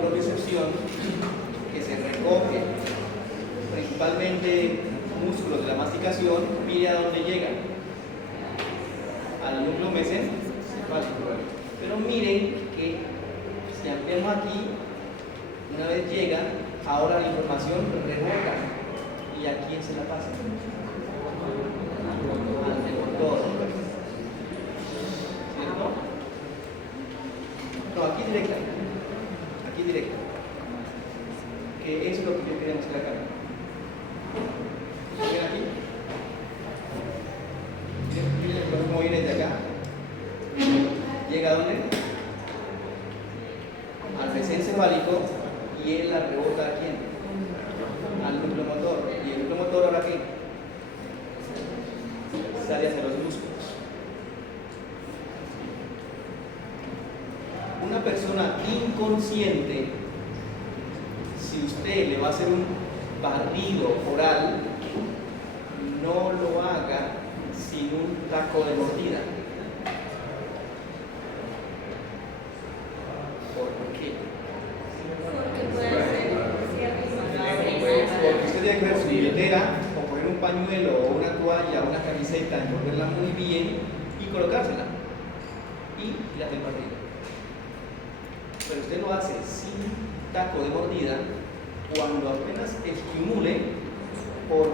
propriocepción que se recoge principalmente músculos de la masticación, mire a dónde llega, al núcleo mesencefálico. Pero miren que si ampliamos aquí, una vez llega, ahora la información rebota. ¿Y a quién se la pasa? Al motor. ¿Cierto? No, aquí directa. Aquí directa. Que eso es lo que yo quería mostrar acá. ¿Ven aquí? Miren cómo viene de acá. ¿Llega a dónde? Al mesencefálico, y él la rebota a quién? Al núcleo motor. ¿Y el núcleo motor ahora qué? Sale hacia los músculos. Una persona inconsciente, si usted le va a hacer un barrido oral, no lo haga sin un taco de mordida. ¿Por qué? Porque puede ser Porque usted tiene que ver su billetera o poner un pañuelo o una toalla o una camiseta, envolverla muy bien y colocársela y le hace el partido. Pero usted lo hace sin taco de mordida cuando apenas estimule por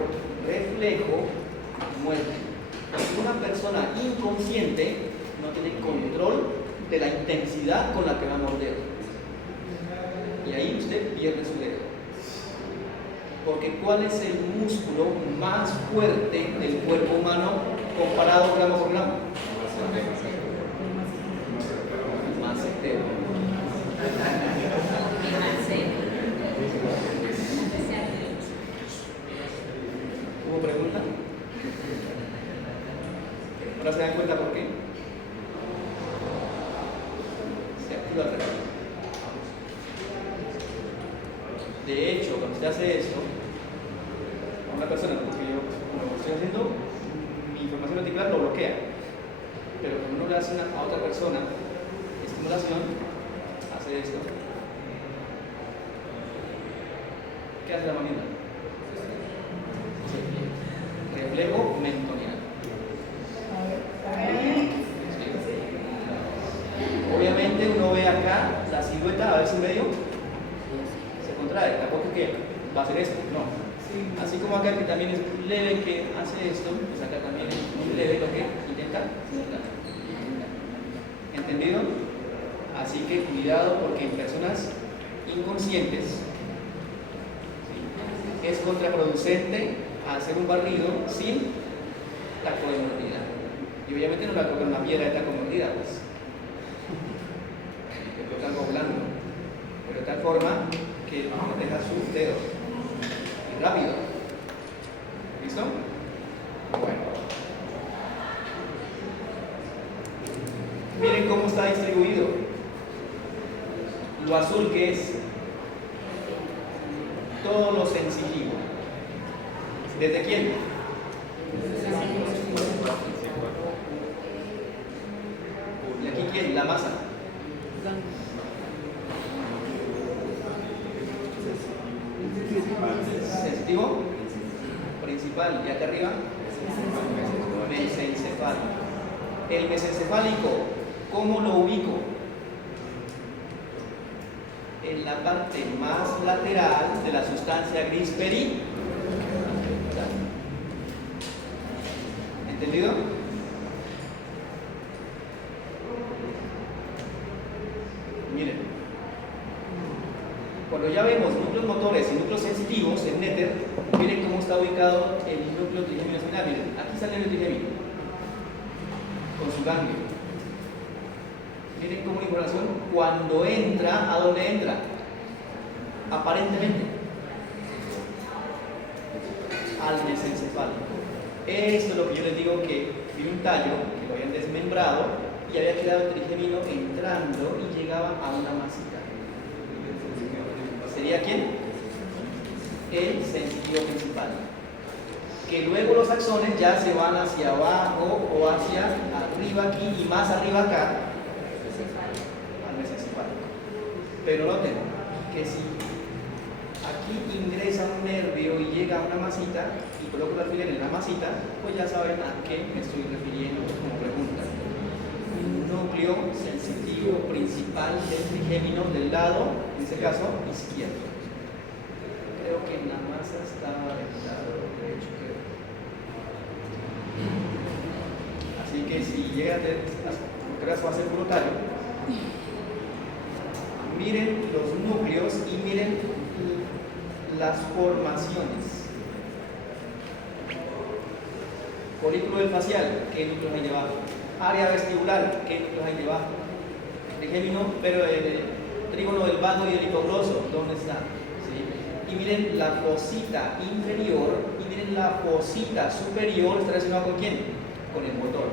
reflejo muerde. Una persona inconsciente no tiene control de la intensidad con la que va a morder. Y ahí usted pierde su dedo. Porque ¿cuál es el músculo más fuerte del cuerpo humano comparado gramo por gramo? El macetero. ¿Hubo pregunta? ¿Ahora se dan cuenta por qué? Se activa el reloj. De hecho, cuando usted hace esto a una persona, porque yo cuando estoy haciendo mi información articular lo bloquea, pero cuando uno le hace a otra persona estimulación, hace esto. ¿Qué hace la mamita? Reflejo mentoniano. Obviamente uno ve acá la silueta, a ver si medio se contrae, tampoco es que va a hacer esto, no. Así como acá que también es muy leve que hace esto, pues acá también es muy leve lo que intenta. ¿Entendido? Así que cuidado porque en personas inconscientes es contraproducente hacer un barrido sin taco de mordida. Y obviamente no le va a colocar una piedra de taco de mordida, pues. Le coloca algo blando, pero de tal forma que no deja su dedo. Y rápido. ¿Listo? Bueno. Miren cómo está distribuido. Lo azul que es todo lo sensitivo. ¿Desde quién? ¿Y aquí quién? La masa. Sensitivo principal. ¿Y acá arriba? Mesencefálico. El mesencefálico, ¿cómo lo ubico? En la parte más lateral de la sustancia gris perianal. ¿Entendido? Miren, cuando ya vemos núcleos motores y núcleos sensitivos en Nether, miren cómo está ubicado el núcleo trigémino espinal. Miren, aquí sale el trigémino con su ganglio. Miren cómo la información cuando entra, ¿a dónde entra? Aparentemente al mesencefálico. Esto es lo que yo les digo, que vi un tallo que lo habían desmembrado y había quedado el trigémino entrando y llegaba a una masita. ¿Sería quién? El sensitivo principal. Que luego los axones ya se van hacia abajo o hacia arriba aquí y más arriba acá al mesencefálico. Pero noten, que si aquí ingresa un nervio y llega a una masita y coloco el alfiler en la masita, pues ya saben a qué me estoy refiriendo como pregunta. Un núcleo sensitivo principal del trigémino del lado, en este caso, izquierdo. Creo que en la masa estaba del lado derecho, creo. Así que si llega a tener, creo que va a ser voluntario, miren los núcleos y miren las formaciones. Folículo del facial, ¿qué núcleos hay debajo? Área vestibular, ¿qué núcleos hay debajo? Trigémino, pero el trígono del vano y del hipogloso, ¿dónde está? ¿Sí? Y miren la fosita inferior y miren la fosita superior, ¿está relacionado con quién? Con el motor.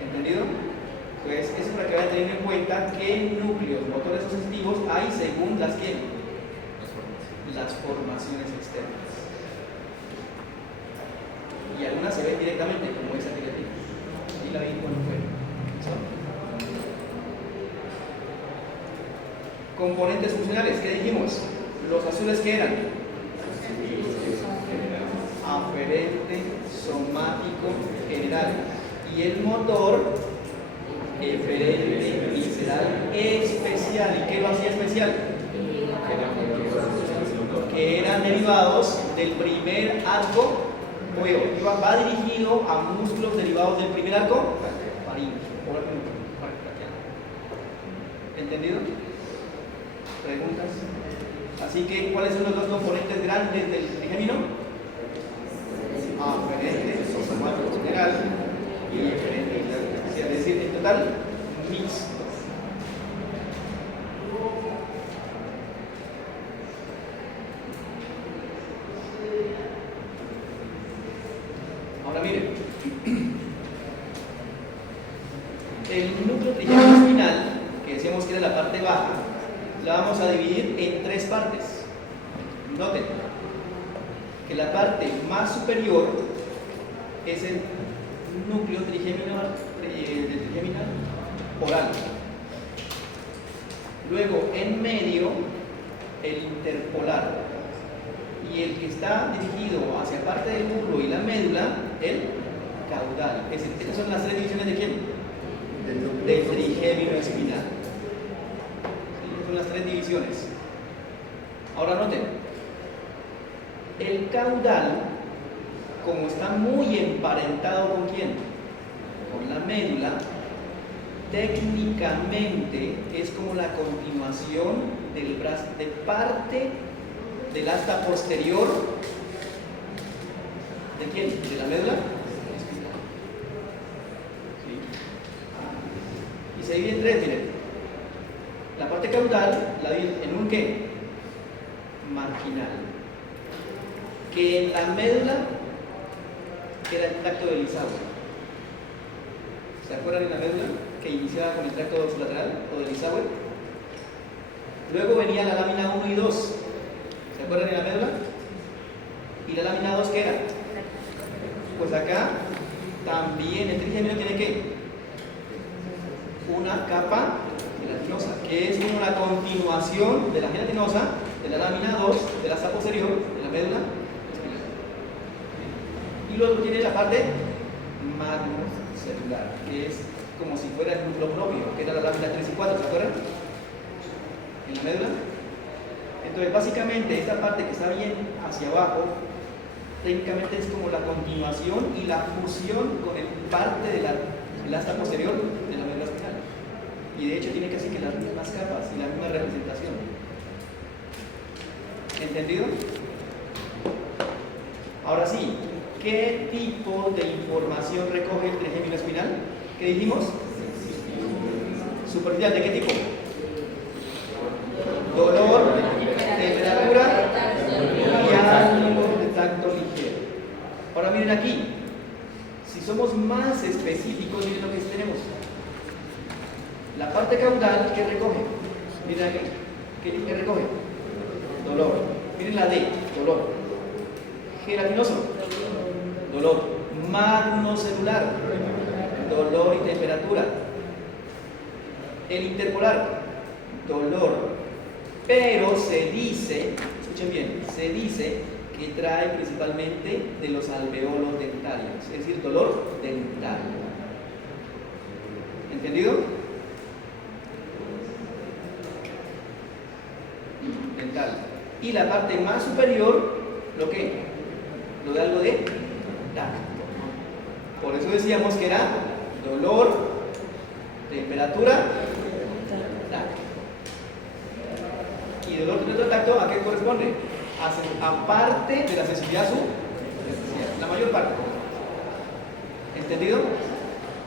¿Entendido? Pues eso es para que vayan teniendo en cuenta qué núcleos motores o sensitivos hay según las formaciones externas. Y algunas se ven directamente, como esa que aquí. Y la vi cuando fue. Componentes funcionales, ¿qué dijimos? Los azules, ¿qué eran? Aferente, somático, general. Y el motor, eferente, visceral, especial. ¿Y qué lo hacía especial? Que eran derivados del primer arco. Va dirigido a músculos derivados del primer arco faríngeo. ¿Entendido? ¿Preguntas? Así que, ¿cuáles son los dos componentes grandes del trigémino? Aferente, somático general y eferente. Es decir, en total, mixto. Ahora miren, el núcleo trigémino espinal, que decíamos que era la parte baja, la vamos a dividir en tres partes. Noten que la parte más superior es el núcleo trigémino oral. Luego, en medio, el interpolar. Y el que está dirigido hacia parte del muslo y la médula, el caudal. Es decir, estas son las tres divisiones de quién? Del trigémino espinal. Estas son las tres divisiones. Ahora noten, el caudal, como está muy emparentado con quién? Con la médula, técnicamente es como la continuación del brazo, de parte del asta posterior. ¿De quién? ¿De la médula? ¿Sí? Y se divide en tres, miren. La parte caudal la divide en un ¿qué? Marginal. Que en la médula era el tracto del Isagüe. ¿Se acuerdan de la médula que iniciaba con el tracto dorsolateral o del Isagüe? Luego venía la lámina 1 y 2. ¿Se acuerdan de la médula? ¿Y la lámina 2 qué era? Pues acá también el trigémino tiene ¿qué? Una capa gelatinosa, que es como la continuación de la gelatinosa de la lámina 2 de la asa posterior de la médula. Y luego tiene la parte magnocelular, que es como si fuera el núcleo propio, que era la lámina 3 y 4, ¿se acuerdan? En la médula. Entonces, básicamente, esta parte que está bien hacia abajo, técnicamente es como la continuación y la fusión con el parte de la asta posterior de la médula espinal. Y de hecho tiene casi que las mismas capas y la misma representación. ¿Entendido? Ahora sí, ¿qué tipo de información recoge el trigémino espinal? ¿Qué dijimos? Superficial, ¿de qué tipo? Dolor, temperatura y algo de tacto ligero. Ahora miren aquí, si somos más específicos, miren lo que tenemos. La parte caudal, ¿qué recoge? Miren aquí, ¿qué recoge? Dolor. Miren la D, dolor. Gelatinoso, dolor. Magnocelular, dolor y temperatura. El interpolar, dolor, pero se dice, escuchen bien, se dice que trae principalmente de los alveolos dentarios, es decir, dolor dental. ¿Entendido? Dental. Y la parte más superior, ¿lo qué? Lo de algo de tacto. Por eso decíamos que era dolor, temperatura, tacto. ¿Y dolor, temperatura, tacto a qué corresponde? Aparte de la sensibilidad superficial, la mayor parte. ¿Entendido?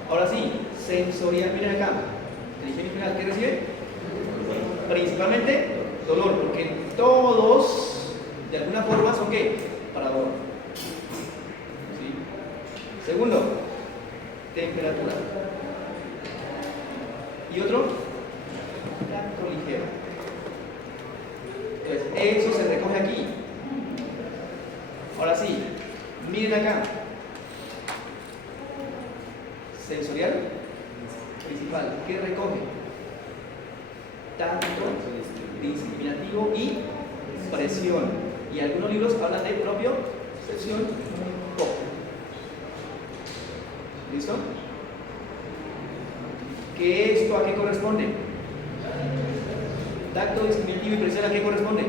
Ahora sí, sensorial, miren acá. El final, ¿qué recibe? Principalmente dolor, porque todos, de alguna forma, son ¿qué? Para dolor. ¿Sí? Segundo, temperatura. Y otro, tacto ligero. Entonces, eso se recoge aquí. Ahora sí, miren acá. Sensorial principal, ¿qué recoge? Tacto, discriminativo y presión. Y algunos libros hablan de propiocepción. ¿Listo? ¿Qué esto a qué corresponde? Tacto, discriminativo y presión, ¿a qué corresponde?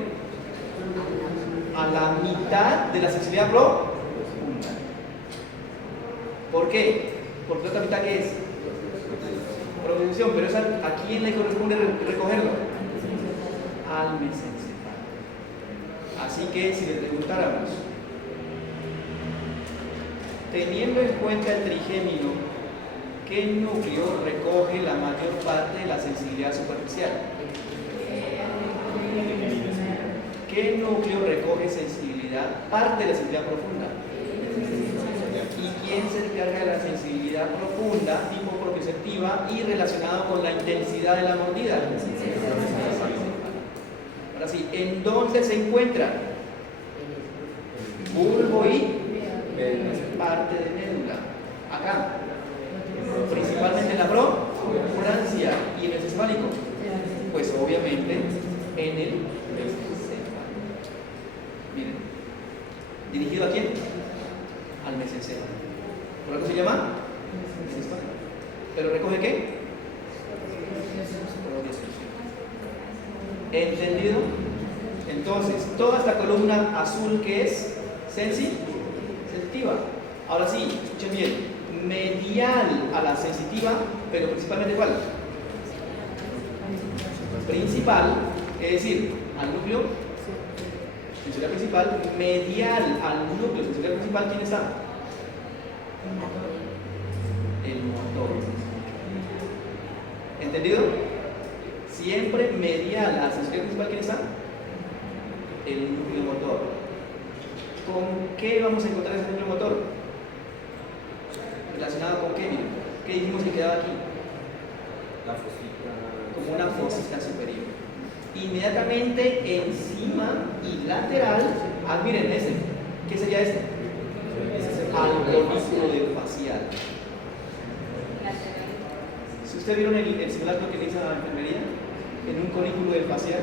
A la mitad de la sensibilidad profunda. ¿Por qué? Porque la otra mitad, ¿qué es? Propiocepción, pero ¿a quién le corresponde recogerlo? Al mesencéfalo. Así que si le preguntáramos, teniendo en cuenta el trigémino, ¿qué núcleo recoge la mayor parte de la sensibilidad superficial? ¿Qué núcleo recoge sensibilidad, parte de la sensibilidad profunda? ¿Y quién se encarga de la sensibilidad profunda, tipo propioceptiva y relacionado con la intensidad de la mordida? Ahora sí, ¿en dónde se encuentra? Bulbo y parte de médula. Acá. Principalmente en la protuberancia y en el cefálico. Pues obviamente en el mesencéfalo. Miren. ¿Dirigido a quién? Al mesencéfalo. ¿Por algo se llama? Mesencéfalo. ¿Pero recoge qué? ¿Entendido? Entonces, toda esta columna azul que es sensitiva. Ahora sí, escuchen bien. Medial a la sensitiva, pero principalmente ¿cuál? Principal, es decir, al núcleo sensorial principal, medial al núcleo sensorial principal, ¿quién está? El motor. ¿Entendido? Siempre medial a la sensorial principal, ¿quién está? El núcleo motor. ¿Con qué vamos a encontrar ese núcleo motor? ¿Relacionado con qué? ¿Qué dijimos que quedaba aquí? La fosita. Como una fosita superior. Inmediatamente encima y lateral, miren ese. ¿Qué sería este? Algonismo del facial. Si ustedes vieron el simulacro que le hizo a la enfermería, en un colículo del facial,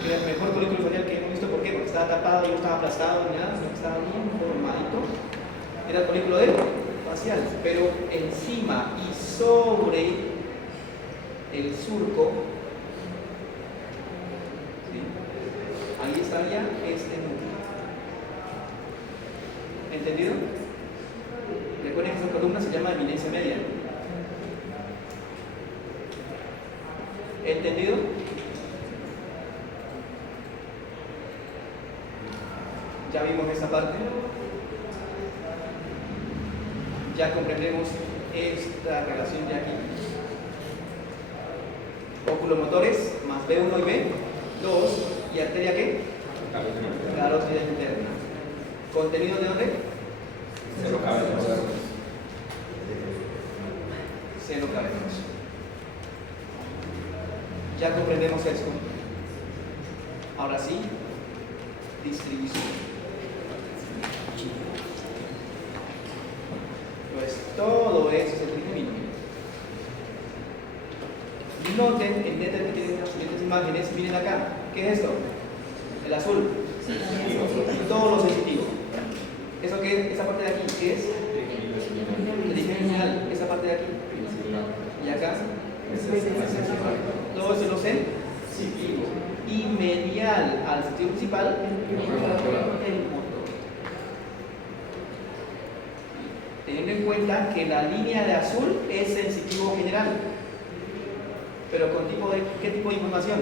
que era el mejor colículo facial que hemos visto, ¿por qué? Porque estaba tapado y no estaba aplastado ni nada, sino que estaba bien formadito. Era el colículo del facial, pero encima y sobre el surco, ¿sí? Ahí estaría este núcleo. ¿Entendido? Recuerden que esta columna se llama eminencia media. ¿Entendido? Ya vimos esta parte. Ya comprendemos esta relación de aquí. Oculomotores más B1 y B2 y arteria ¿qué? Carótida interna. ¿Contenido de dónde? Seno cavernoso. Seno cavernoso. Ya comprendemos esto. Ahora sí, distribución. Pues todo eso es el trigémino. noten en Nether que tienen las siguientes imágenes, miren acá, ¿qué es esto? El azul. Todo lo sensitivo. ¿Eso qué es? Esa parte de aquí, ¿qué es? El dimensional, esa parte de aquí. Y acá, todo eso lo sensitivo. Y medial al sentido principal, el motor. Teniendo en cuenta que la línea de azul es sensitivo general. Pero con ¿qué tipo de información?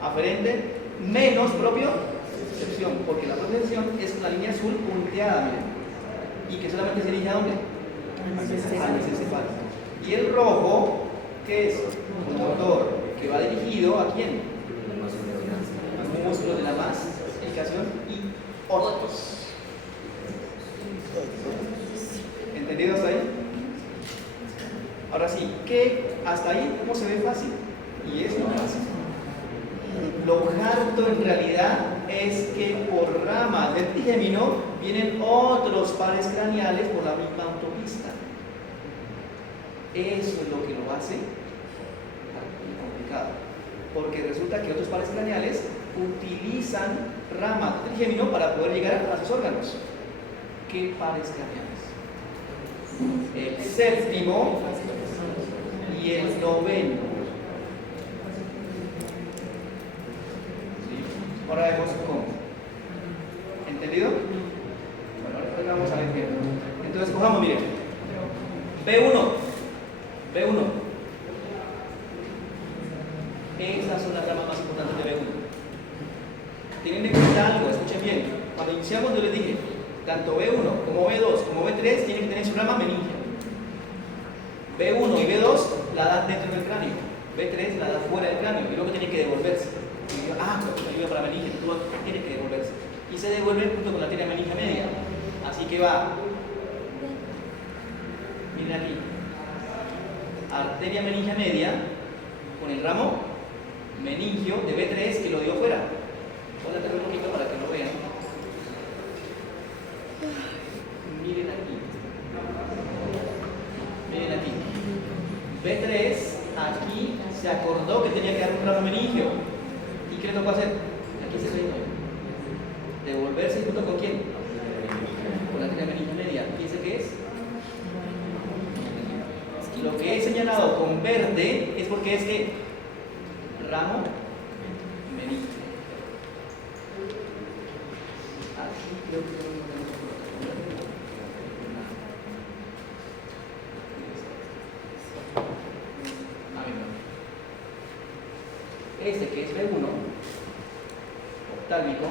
Aferente menos propiocepción, porque la propiocepción es una línea azul punteada, miren, y que solamente se dirige a dónde? Al mesencefálico. Y el rojo, ¿qué es? Un motor que va dirigido a quién? Los músculos de la masificación y otros. ¿Entendido hasta ahí? Ahora sí, ¿qué? Hasta ahí, ¿cómo se ve fácil? Y es muy fácil. Lo harto en realidad es que por ramas del trigémino vienen otros pares craneales por la misma autopista. Eso es lo que lo hace complicado. Porque resulta que otros pares craneales utilizan ramas del trigémino para poder llegar a sus órganos. ¿Qué pares craneales? El séptimo y el noveno. Ahora vemos cómo. ¿Entendido? Bueno, ahora vamos a ver bien. Entonces, cojamos, miren. B1. Estas son las ramas más importantes de B1. Tienen en cuenta algo, escuchen bien. Cuando iniciamos yo les dije, tanto B1 como B2 como B3 tienen que tener su rama meningia. B1 y B2 la dan dentro del cráneo. B3 la dan fuera del cráneo y luego tiene que devolverse. Ayuda para meningia, tiene que devolverse. Y se devuelve junto con la arteria meningia media. Así que va. Miren aquí. Arteria meningia media con el ramo meningio de B3 que lo dio fuera. Voy a hacer un poquito para que lo vean. Miren aquí. Miren aquí. B3 aquí se acordó que tenía que dar un ramo meningio. ¿Y qué le tocó hacer? Aquí se ve. Devolverse junto con quién? Con la arteria meningia media. Fíjense qué es. Y lo que he señalado con verde es porque es que ramo meningio. Aquí creo que este que es B1 oftálmico,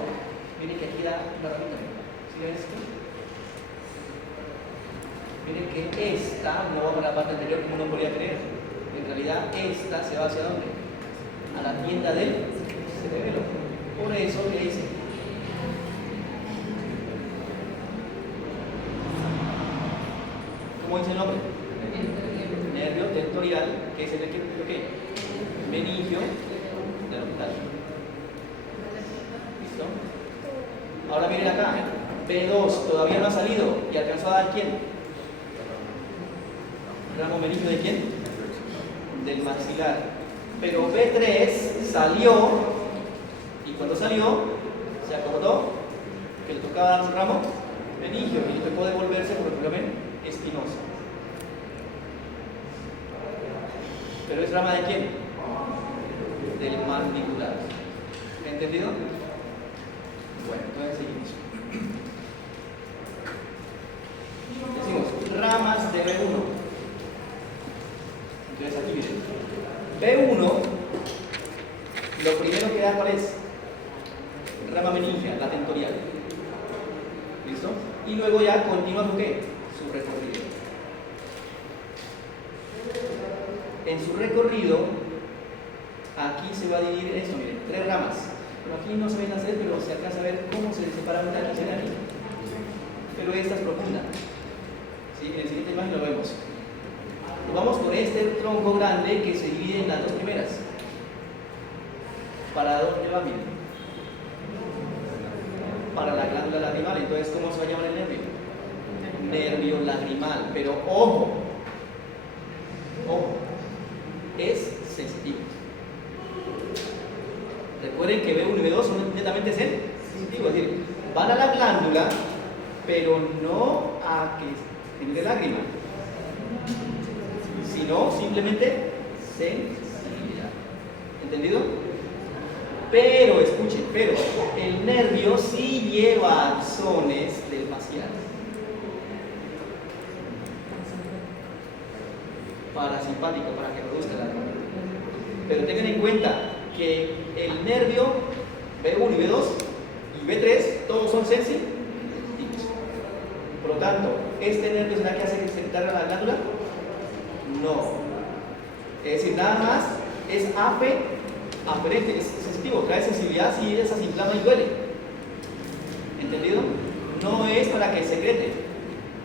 miren que aquí da una ramita. ¿Sí ven esto? Miren que esta no va para la parte anterior como uno podría creer. En realidad esta se va hacia dónde? A la tienda del cerebelo. Por eso que dice ¿cómo dice el nombre? Nervio tentorial, que es el que meningio del orbital. ¿Listo? Ahora miren acá, B2 todavía no ha salido y alcanzó a dar ¿quién? ¿Ramo meningio de quién? Del maxilar. Pero B3 salió y cuando salió se acordó que le tocaba dar un ramo meningio y le tocó devolverse por el problema espinoso. ¿Pero es rama de quién? Del mandibular. ¿Me ha entendido? Bueno, entonces seguimos. Decimos ramas de B1. Entonces aquí miren. B1, lo primero que da, ¿cuál es? Rama meningia, la tentorial. ¿Listo? Y luego ya continúa su ¿qué? Su recorrido. En su recorrido, aquí se va a dividir esto, miren, 3 ramas. Pero aquí no se ven las 3, pero se alcanza a ver cómo se separan de aquí y de aquí. Pero esta es profunda. ¿Sí? En la siguiente imagen lo vemos. Nos vamos con este tronco grande que se divide en las 2 primeras. ¿Para dónde va? Miren. Para la glándula lagrimal. Entonces, ¿cómo se va a llamar el nervio? Nervio lagrimal. Pero ojo, es solamente sensitivo, es decir, van a la glándula, pero no a que genere lágrima, sino simplemente sensibilidad. ¿Entendido? Pero, escuchen, pero el nervio sí lleva axones del facial. Parasimpático, para que produzca la lágrima. Pero tengan en cuenta que el nervio B1 y B2 y B3 todos son sensitivos. Por lo tanto, ¿este nervio será que hace que se tarde la glándula? No. Es decir, nada más es aferente, es sensitivo, trae sensibilidad si esa se inflama y duele. ¿Entendido? No es para que secrete.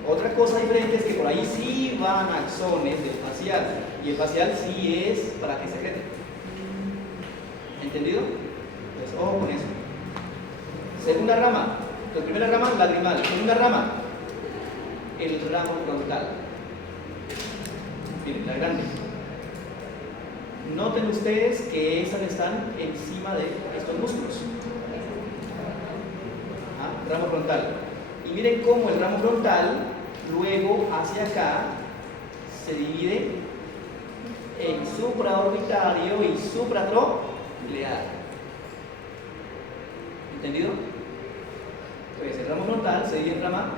Otra cosa diferente es que por ahí sí van axones del facial y el facial sí es para que secrete. ¿Entendido? Pues ojo con eso. Segunda rama. La primera rama, lagrimal. Segunda rama, el ramo frontal. Miren, la grande. Noten ustedes que esas están encima de estos músculos. Ramo frontal. Y miren cómo el ramo frontal, luego hacia acá, se divide en supraorbitario y supratronclear. ¿Entendido? Entonces, el ramo frontal se divide en rama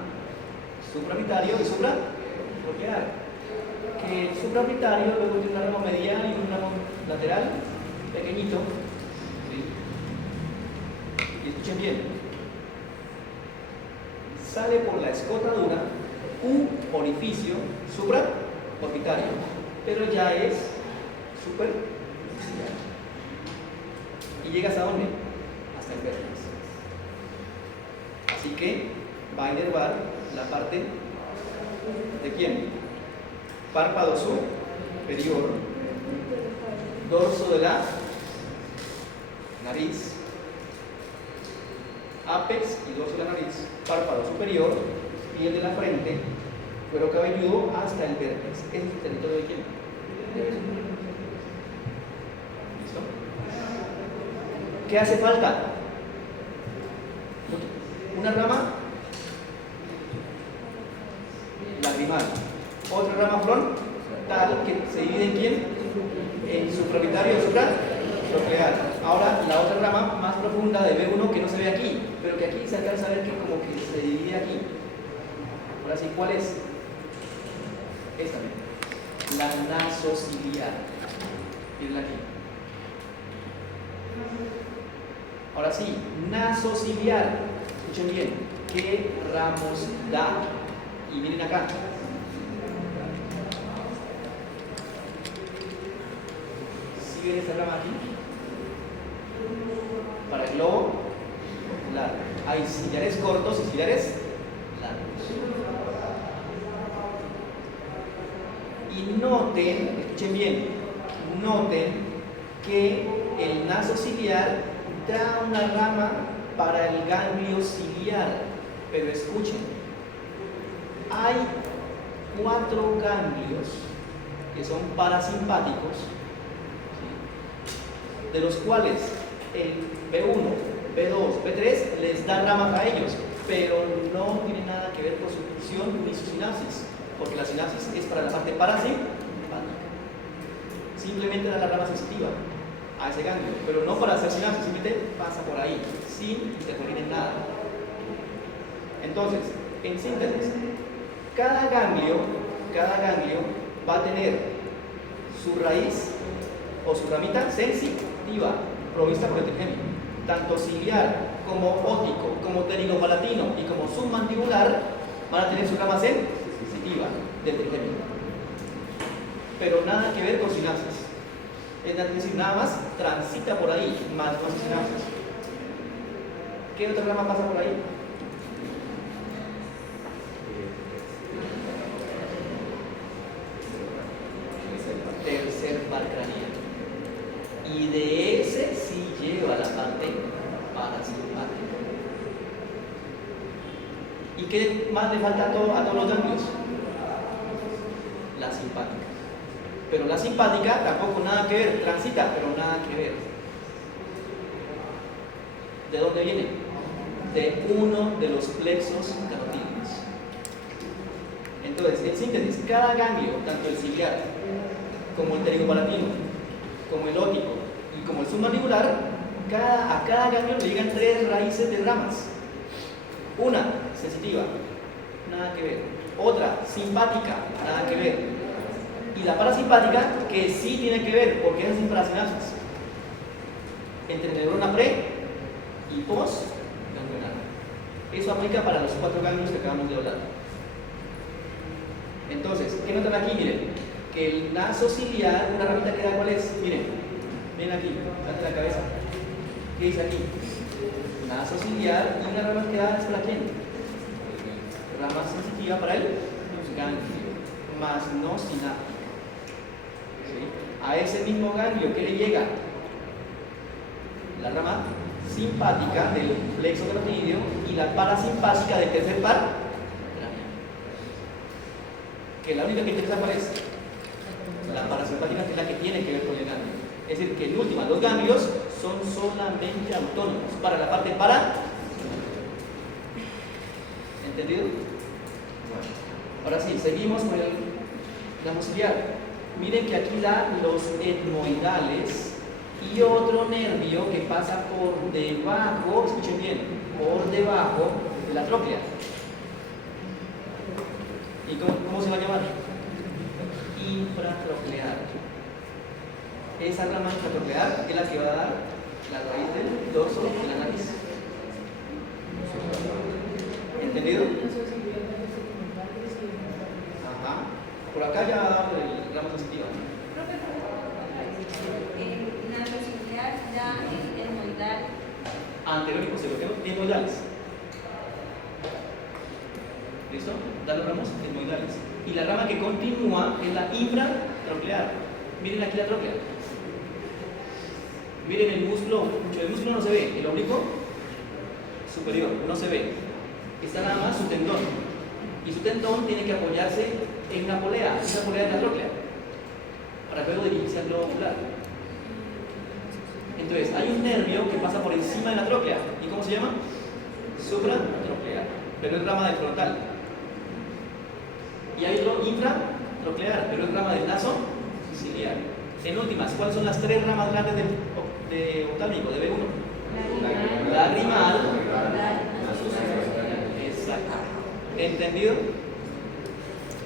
supraorbitario y supratronclear. Que el supraorbitario luego tiene un ramo medial y un ramo lateral pequeñito. ¿Sí? Y escuchen bien. Sale por la escotadura un orificio supraorbitario, pero ya es superficial. ¿Y llegas a dónde? Hasta el vértex. Así que va a inervar la parte de ¿quién? Párpado superior, dorso de la nariz, ápex y dorso de la nariz, párpado superior, piel de la frente, cuero cabelludo hasta el vértex. Ese es el territorio de quién. ¿Listo? ¿Qué hace falta? Una rama lagrimal, otra rama frontal que se divide en quién, en supraorbitario y supratronclear. Ahora la otra rama más profunda de B1 que no se ve aquí, pero que aquí se alcanza a ver que como que se divide aquí. Ahora sí, ¿cuál es? Esta misma, la nasociliar. Miren aquí. Ahora sí, nasociliar. Escuchen bien, ¿qué ramos da? Y miren acá. ¿Sí ven esta rama aquí? Para el globo ocular. Hay sillares cortos y sillares largos. Y noten, escuchen bien, noten que el naso ciliar da una rama para el ganglio ciliar. Pero escuchen, hay 4 ganglios que son parasimpáticos, ¿sí? De los cuales el B1, B2, B3 les da ramas a ellos, pero no tiene nada que ver con su función ni su sinapsis, porque la sinapsis es para la parte parasimpática. Simplemente da la rama sensitiva a ese ganglio, pero no para hacer sinapsis, simplemente pasa por ahí, sin interferir en nada. Entonces, en síntesis, cada ganglio va a tener su raíz o su ramita sensitiva, provista por el trigemio. Tanto ciliar como óptico, como pterinopalatino y como submandibular van a tener su rama sensitiva del trigemio. Pero nada que ver con sinapsis. Es decir, nada más transita por ahí, más no hace sinapsis. ¿Qué otra rama pasa por ahí? Tercer par craneal. Y de ese sí lleva la parte parasimpática. ¿Y qué más le falta a todos los ganglios? La simpática. Pero la simpática tampoco nada que ver, transita, pero nada que ver. ¿De dónde viene? De uno de los plexos carotídeos. Entonces, en síntesis, cada ganglio, tanto el ciliar, como el pterigopalatino, como el óptico y como el submandibular, a cada ganglio le llegan 3 raíces de ramas. Una, sensitiva, nada que ver. Otra, simpática, nada que ver. Y la parasimpática, que sí tiene que ver, porque es para sinapsis entre neurona pre y post ganglionar. Eso aplica para los 4 ganglios que acabamos de hablar. Entonces, ¿qué notan aquí? Miren, que el naso ciliar, una ramita que da, ¿cuál es? Miren, ven aquí, date la cabeza. ¿Qué dice aquí? Naso ciliar, y una rama que da es para quién? Rama sensitiva para el ganglio, más no sináptica. ¿Sí? A ese mismo ganglio, ¿qué le llega? La rama simpática del plexo carotídeo y la parasimpática del tercer par, que la única que interesa, ¿cuál es? La parasimpática, que es la que tiene que ver con el ganglio. Es decir, que en última, los ganglios son solamente autónomos para la parte para. ¿Entendido? Bueno, ahora sí, seguimos con el ramo ciliar. Miren que aquí da los etmoidales y otro nervio que pasa por debajo, escuchen bien, por debajo de la tróclea. ¿Y cómo se va a llamar? Infratroclear. Esa rama infratroclear es la que va a dar la raíz del dorso de la nariz. ¿Entendido? Ajá. Por acá ya ha dado el ramo sensitiva. Ya el etmoidal. Anterior y posterior, etmoidales. ¿Listo? Dan los ramos etmoidales. Y la rama que continúa es la infratroclear. Miren aquí la tróclea. Miren el músculo no se ve, el oblicuo superior no se ve. Está nada más su tendón. Y su tendón tiene que apoyarse en una polea de la tróclea, para luego dirigirse al globo ocular. Entonces, hay un nervio que pasa por encima de la tróclea. ¿Y cómo se llama? Supratroclear. Pero es rama del frontal. Y hay otro infratroclear, pero es rama del naso ciliar. En últimas, ¿cuáles son las 3 ramas grandes de oftálmico, de B1? Lagrimal. Exacto. ¿Entendido?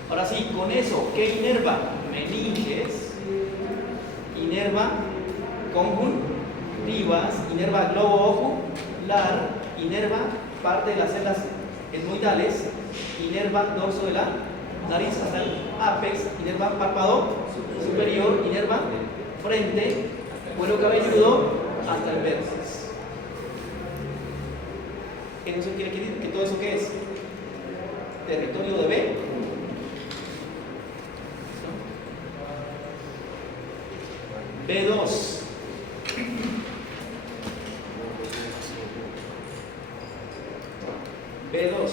Ahora sí, con eso, ¿qué inerva? Meninges, inerva conjuntivas, inerva globo ocular, inerva parte de las células etmoidales, inerva dorso de la nariz hasta el ápex, inerva párpado superior, inerva frente, cuero cabelludo hasta el vértex. ¿Qué eso quiere decir? ¿Que todo eso qué es? Territorio de B. B2. B2.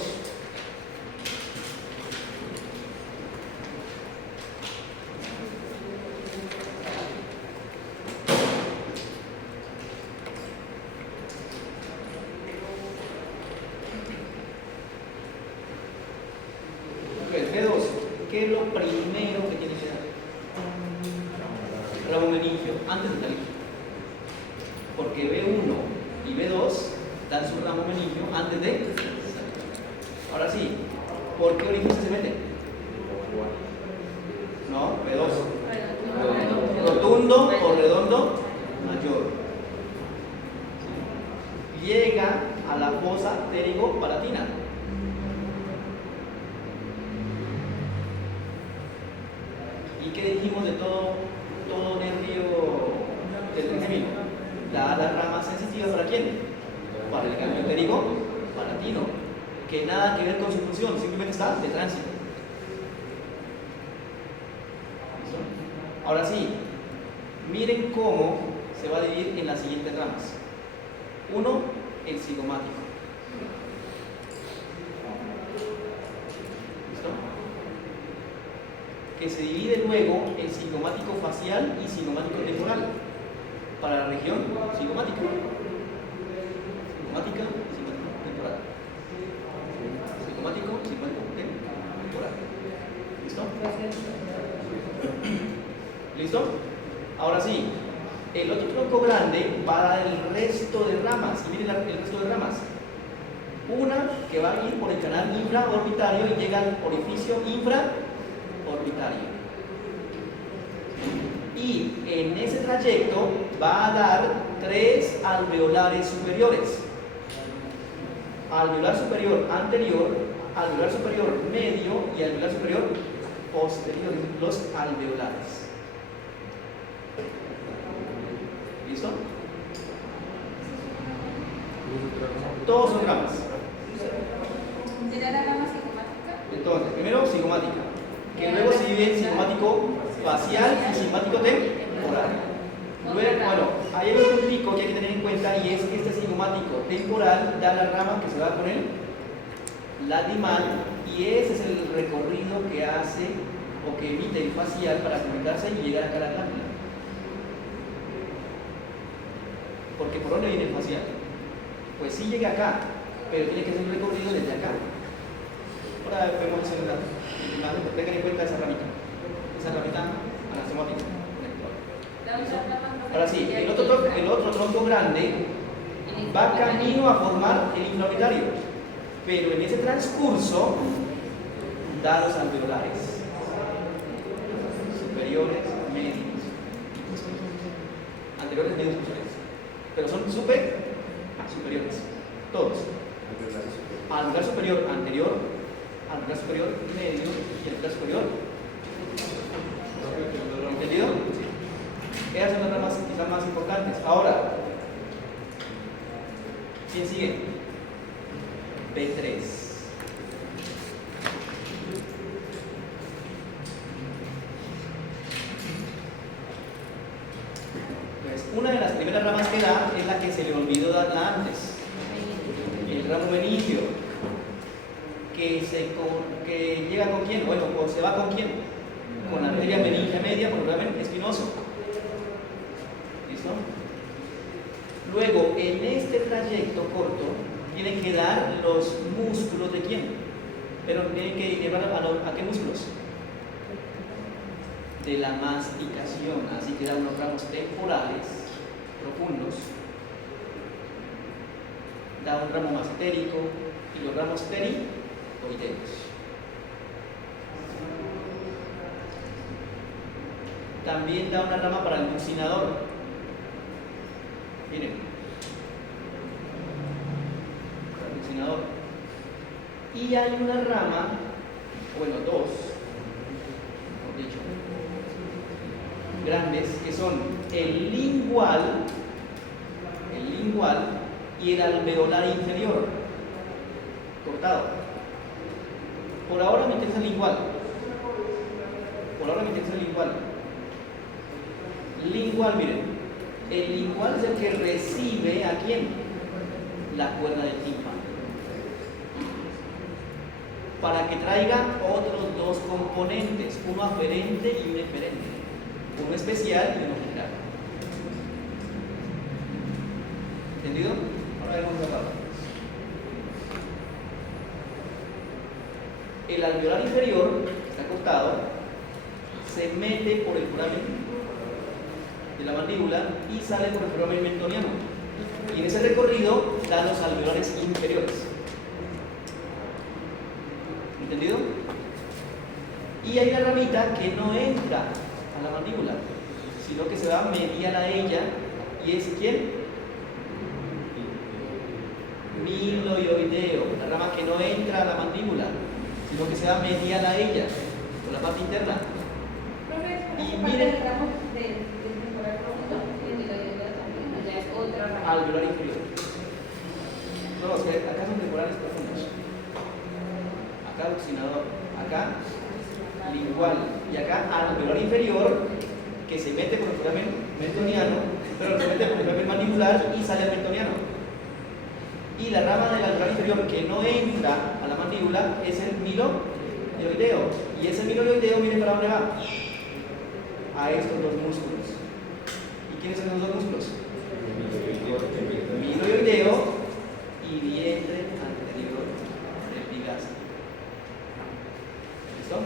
B2, ¿qué es lo primero que tiene que dar? Ramo meningio, antes de salir. Porque B1 y B2 dan su ramo meningio antes de salir. Ahora sí, ¿por qué orificio se mete? No, B2. Rotundo o redondo mayor. Llega a la fosa pterigopalatina. ¿Y qué dijimos de todo nervio del trigémino? Da la rama sensitiva para quién? Para el ganglio pterigopalatino, que nada que ver con su función, simplemente está de tránsito. ¿Listo? Ahora sí, miren cómo se va a dividir en las siguientes ramas. 1, el cigomático. Que se divide luego en cigomático facial y cigomático temporal para la región cigomática. sí, el otro tronco grande va a dar el resto de ramas. Y miren el resto de ramas. Una que va a ir por el canal infraorbitario y llega al orificio infraorbitario. Y en ese trayecto va a dar 3 alveolares superiores. Alveolar superior anterior, alveolar superior medio y alveolar superior posterior, los alveolares. ¿Listo? Todos son ramas. ¿Será la rama cigomática? Entonces, primero cigomática, que luego se divide en cigomático facial y cigomático temporal. Luego, bueno, hay un puntico que hay que tener en cuenta y es que este cigomático temporal da la rama que se va a poner lagrimal y ese es el recorrido que hace o que emite el facial para conectarse y llegar acá a la glándula. Porque ¿por dónde viene el facial? Pues sí llega acá, pero tiene que hacer un recorrido desde acá. Ahora vemos el celular. Tengan en cuenta esa ramita anastomática. Ahora sí, el otro tronco grande va camino a formar el infraorbitario, pero en ese transcurso da los alveolares superiores, medios, anteriores, medios, posteriores, pero son superiores, todos. Alveolar superior anterior, alveolar superior medio y alveolar superior. ¿Entendido? Esas son las ramas quizás más importantes. Ahora, ¿quién sigue? B3. Pues una de las primeras ramas que da es la que se le olvidó darla antes. El ramo meningio. Que llega con quién? Bueno, pues se va con quién? Con la arteria meningia media, con el ramen espinoso. ¿Listo? Luego, en este trayecto corto, tienen que dar los músculos de quién. Pero tienen que llevar a qué músculos? De la masticación. Así que da unos ramos temporales profundos. Da un ramo masitérico y los ramos ptericoideos. También da una rama para el bucinador. Miren, para el bucinador. Y hay una rama, bueno, dos, mejor dicho, grandes, que son el lingual y el alveolar inferior, cortado. Por ahora me interesa el lingual. Lingual, miren. El lingual es el que recibe ¿a quién? La cuerda del tímpano. Para que traiga otros dos componentes, uno aferente y uno eferente. Uno especial y uno general. ¿Entendido? Ahora vemos la palabra. El alveolar inferior, que está cortado, se mete por el foramen de la mandíbula y sale por el foramen mentoniano. Y en ese recorrido dan los alveolares inferiores. ¿Entendido? Y hay una ramita que no entra a la mandíbula, sino que se va medial a ella. ¿Y es quién? Miloioideo, la rama que no entra a la mandíbula, sino que se va medial a ella, por la parte interna. Y miren, alveolar inferior. No, acá son temporales profundos. Acá bucinador, acá lingual y acá alveolar inferior que se mete por el foramen mentoniano, pero se mete por el foramen mandibular y sale al mentoniano. Y la rama del alveolar inferior que no entra a la mandíbula es el miloioideo. Y ese miloioideo, miren para dónde va. A estos dos músculos. ¿Y quiénes son los dos músculos? Miloioideo y vientre anterior del epigastrio. ¿Listo?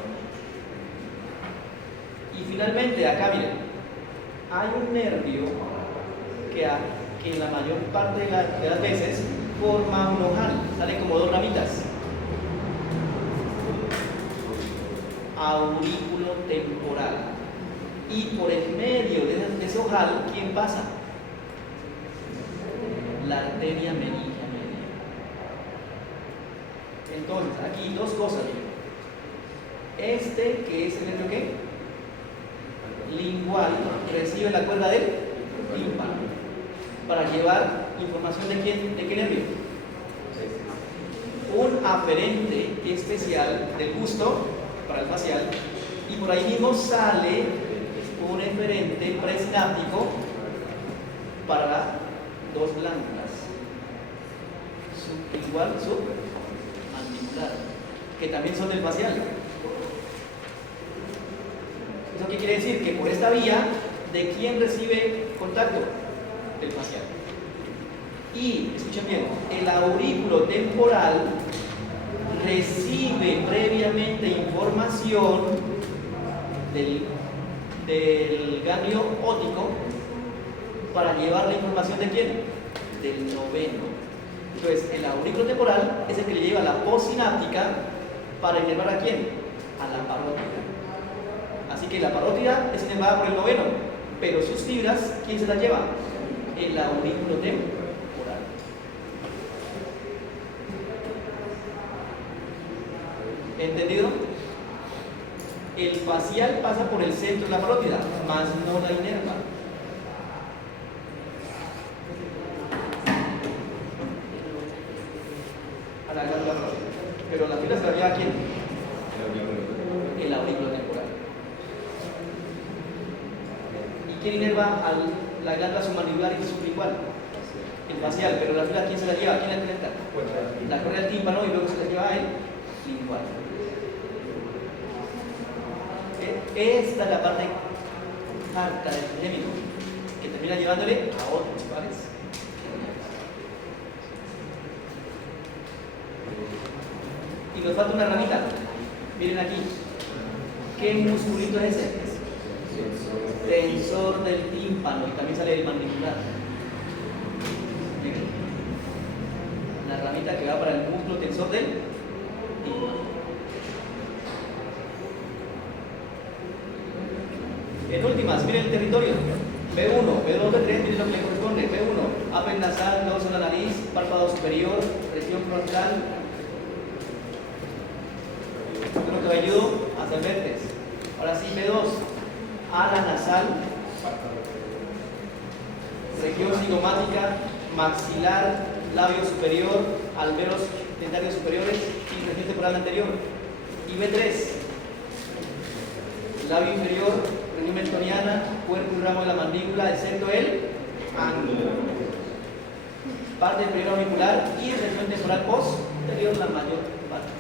Y finalmente, acá miren, hay un nervio que la mayor parte de las veces forma un ojal, salen como dos ramitas. Aurículo temporal. Y por el medio de ese ojal, ¿quién pasa? La arteria meningia media. Entonces, aquí dos cosas. Este, que es el nervio ¿qué? Lingual, recibe la cuerda del tímpano para llevar información de quién, de qué nervio. Un aferente especial del gusto para el facial, y por ahí mismo sale un eferente presináptico para las dos glándulas, sublingual, submandibular, que también son del facial. ¿Eso qué quiere decir? Que por esta vía, ¿de quién recibe contacto? Del facial. Y, escuchen bien, el aurículo temporal recibe previamente información del ganglio óptico para llevar la información de quién? Del noveno. Entonces, el aurículo temporal es el que le lleva la postsináptica para inervar a quién? A la parótida. Así que la parótida es inervada por el noveno, pero sus fibras, ¿quién se las lleva? El aurículo temporal. ¿Entendido? El facial pasa por el centro de la parótida, más no la inerva. A la glándula parótida. Pero la fibra se la lleva a quién? El aurículo temporal. ¿Y quién inerva a la glándula submandibular y sublingual? El facial, pero la fibra ¿quién se la lleva? ¿Quién la conecta? La correa del tímpano y luego se la lleva a él lingual. Esta es la parte harta del trígeno que termina llevándole a otros pares. Y nos falta una ramita. Miren aquí. ¿Qué musculito es ese? Tensor del tímpano, y también sale del mandibular. Miren. La ramita que va para el músculo tensor del tímpano. En últimas, miren el territorio. B1, B2, B3, miren lo que le corresponde. B1, apen nasal, dorso de la nariz, párpado superior, región frontal, núcleo cabelludo, hasta el vértex. Ahora sí, B2, ala nasal, región cigomática, maxilar, labio superior, alveolos dentarios superiores y región temporal anterior. Y B3, labio inferior, región mentoniana, cuerpo y ramo de la mandíbula, excepto el ángulo. Parte inferior auricular y región temporal posterior, la mayor parte.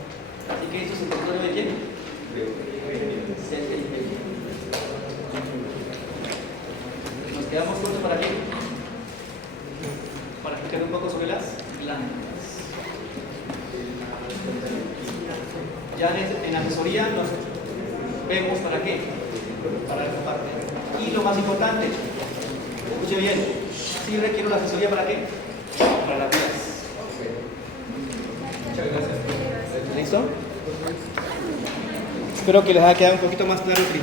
Así que esto es el territorio de quién? Nos quedamos cortos para qué? Para explicar un poco sobre las glándulas. Ya en asesoría nos vemos para qué, para esta parte. Y lo más importante, escuche bien, si requiero la asesoría para qué, para las vías. Muchas gracias. ¿Listo? Espero que les haya quedado un poquito más claro el criterio.